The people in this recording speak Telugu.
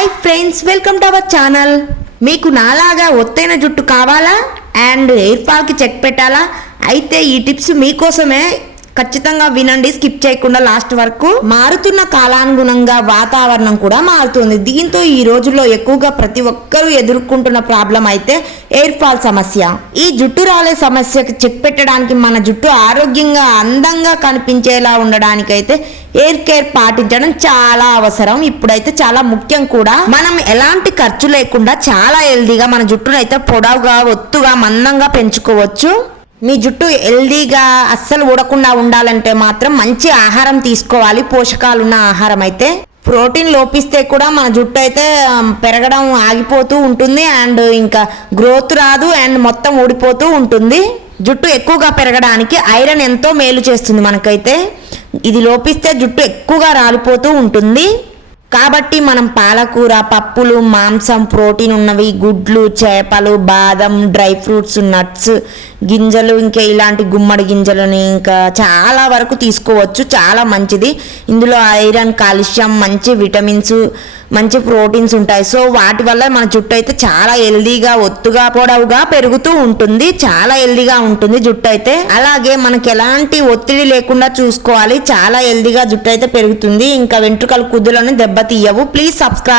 Hi friends, welcome to our channel. మీకు నాలాగా ఒత్తైన జుట్టు కావాలా అండ్ హెయిర్ ఫాల్కి చెక్ పెట్టాలా? అయితే ఈ టిప్స్ మీకోసమే. ఖచ్చితంగా వినండి, స్కిప్ చేయకుండా లాస్ట్ వరకు. మారుతున్న కాలానుగుణంగా వాతావరణం కూడా మారుతుంది. దీంతో ఈ రోజుల్లో ఎక్కువగా ప్రతి ఒక్కరూ ఎదుర్కొంటున్న ప్రాబ్లం అయితే హెయిర్ ఫాల్ సమస్య. ఈ జుట్టు రాలే సమస్యకి చెక్ పెట్టడానికి, మన జుట్టు ఆరోగ్యంగా అందంగా కనిపించేలా ఉండడానికి అయితే హెయిర్ కేర్ పాటించడం చాలా అవసరం. ఇప్పుడైతే చాలా ముఖ్యం కూడా. మనం ఎలాంటి ఖర్చు లేకుండా చాలా హెల్దీగా మన జుట్టును అయితే పొడవుగా, ఒత్తుగా, మందంగా పెంచుకోవచ్చు. మీ జుట్టు హెల్దీగా అస్సలు ఊడకుండా ఉండాలంటే మాత్రం మంచి ఆహారం తీసుకోవాలి. పోషకాలున్న ఆహారం. అయితే ప్రోటీన్ లోపిస్తే కూడా మన జుట్టు అయితే పెరగడం ఆగిపోతూ ఉంటుంది అండ్ ఇంకా గ్రోత్ రాదు అండ్ మొత్తం ఊడిపోతూ ఉంటుంది. జుట్టు ఎక్కువగా పెరగడానికి ఐరన్ ఎంతో మేలు చేస్తుంది మనకైతే. ఇది లోపిస్తే జుట్టు ఎక్కువగా రాలిపోతూ ఉంటుంది. కాబట్టి మనం పాలకూర, పప్పులు, మాంసం, ప్రోటీన్ ఉన్నవి, గుడ్లు, చేపలు, బాదం, డ్రై ఫ్రూట్స్, నట్స్, గింజలు, ఇంకా ఇలాంటి గుమ్మడి గింజలని ఇంకా చాలా వరకు తీసుకోవచ్చు. చాలా మంచిది. ఇందులో ఐరన్, కాల్షియం, మంచి విటమిన్స్, మంచి ప్రోటీన్స్ ఉంటాయి. సో వాటి వల్ల మన జుట్టు అయితే చాలా హెల్దీగా, ఒత్తుగా, పొడవుగా పెరుగుతూ ఉంటుంది. చాలా హెల్దీగా ఉంటుంది జుట్టు అయితే. అలాగే మనకి ఎలాంటి ఒత్తిడి లేకుండా చూసుకోవాలి. చాలా హెల్దీగా జుట్టు అయితే పెరుగుతుంది. ఇంకా వెంట్రుకల కుదులను దెబ్బతీయవు. Please subscribe.